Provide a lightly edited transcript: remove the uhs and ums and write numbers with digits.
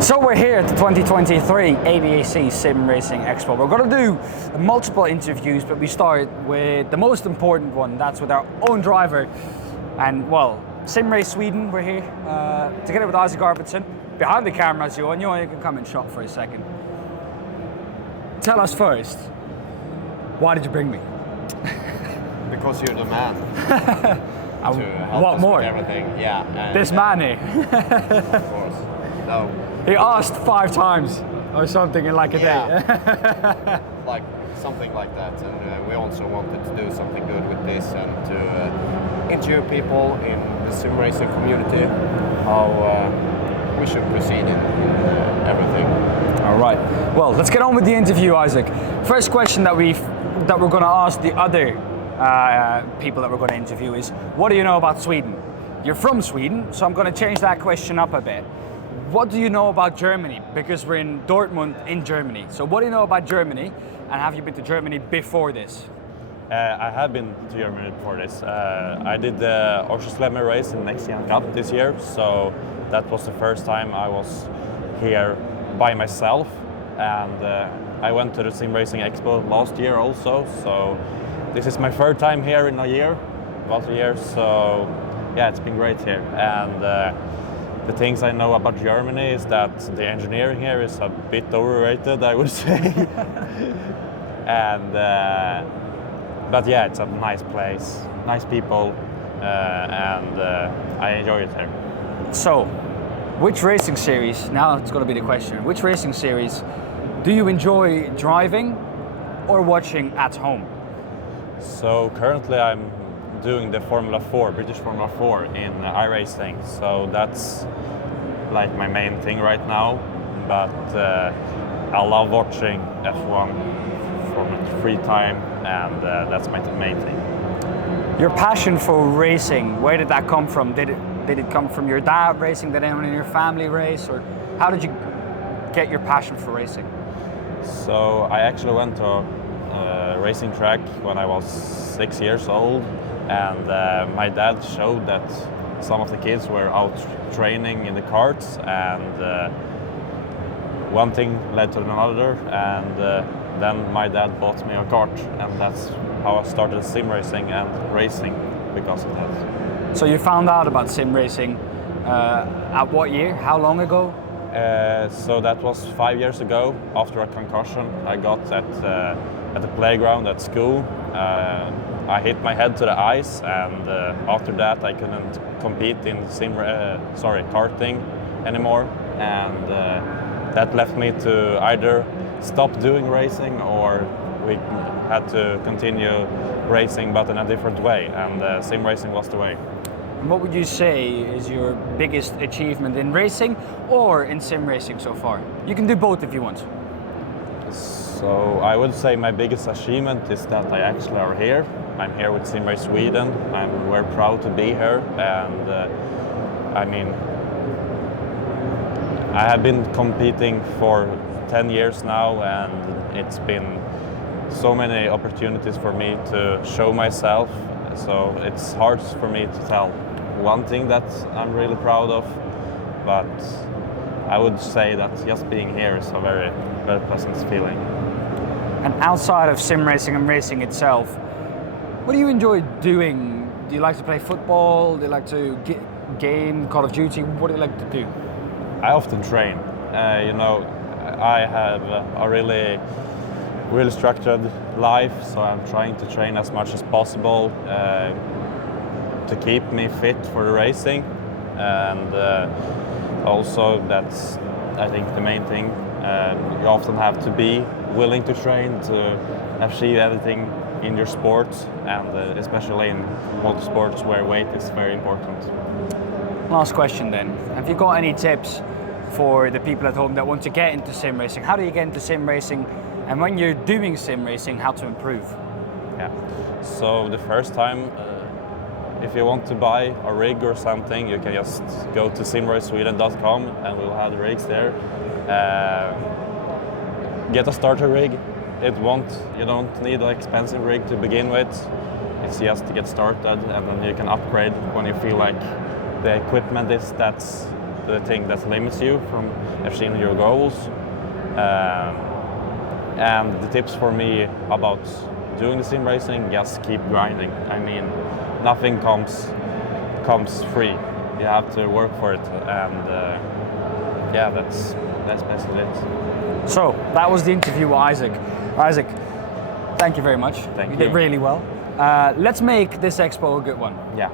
So we're here at the 2023 ADAC Sim Racing Expo. We're going to do multiple interviews, but we start with the most important one. That's with our own driver. And well, SIMRACESWEDEN, we're here together with Isak Arvidsson. Behind the cameras, you can come and shot for a second. Tell us first, why did you bring me? Because you're the man. To help what us more? With everything, yeah. And, This man here. Of course. No. He asked 5 times or something in like a day. Like something like that. And we also wanted to do something good with this and to interview people in the sim racing community, how we should proceed in everything. All right. Well, let's get on with the interview, Isaac. First question that we're going to ask the other people that we're going to interview is, what do you know about Sweden? You're from Sweden, so I'm going to change that question up a bit. What do you know about Germany? Because we're in Dortmund in Germany. So what do you know about Germany? And have you been to Germany before this? I have been to Germany before this. I did the Oslo race in Next Gen Cup this year, so that was the first time I was here by myself. And I went to the Sim Racing Expo last year also, so this is my third time here in about a year, so yeah, it's been great here. And the things I know about Germany is that the engineering here is a bit overrated, I would say. And but yeah, it's a nice place, nice people, and I enjoy it here. So, which racing series, now it's going to be the question, which racing series do you enjoy driving or watching at home? So currently I'm doing the Formula 4, British Formula 4 in iRacing, so that's like my main thing right now, but I love watching F1 for my free time, and that's my main thing. Your passion for racing, where did that come from? Did it come from your dad racing? Did anyone in your family race? Or how did you get your passion for racing? So I actually went to a racing track when I was 6 years old, and my dad showed that some of the kids were out training in the karts, and one thing led to another, and then my dad bought me a kart, and that's how I started sim racing and racing because of that. So you found out about sim racing at what year? How long ago? So that was 5 years ago, after a concussion I got at the playground at school. I hit my head to the ice, and after that I couldn't compete in karting anymore, and that left me to either stop doing racing or we had to continue racing, but in a different way, and sim racing was the way. And what would you say is your biggest achievement in racing or in sim racing so far? You can do both if you want. So I would say my biggest achievement is that I actually are here. I'm here with SIMRACESWEDEN. I'm very proud to be here, and I mean, I have been competing for 10 years now, and it's been so many opportunities for me to show myself, so it's hard for me to tell one thing that I'm really proud of, but I would say that just being here is a very, very pleasant feeling. And outside of sim racing and racing itself, what do you enjoy doing? Do you like to play football? Do you like to game Call of Duty? What do you like to do? I often train. You know, I have a really structured life, so I'm trying to train as much as possible to keep me fit for the racing, and also that's, I think, the main thing. You often have to be willing to train to achieve everything in your sport, and especially in motorsports where weight is very important. Last question then. Have you got any tips for the people at home that want to get into sim racing? How do you get into sim racing? And when you're doing sim racing, how to improve? Yeah. So the first time, if you want to buy a rig or something, you can just go to simracesweden.com and we'll have the rigs there. Get a starter rig. You don't need an expensive rig to begin with. It's just to get started, and then you can upgrade when you feel like the equipment is that's the thing that limits you from achieving your goals. And the tips for me about doing the sim racing, just keep grinding. I mean, nothing comes free. You have to work for it, and yeah, that's basically it. So that was the interview with Isak. Isak, thank you very much. Thank You you. did really well. Let's make this expo a good one. Yeah.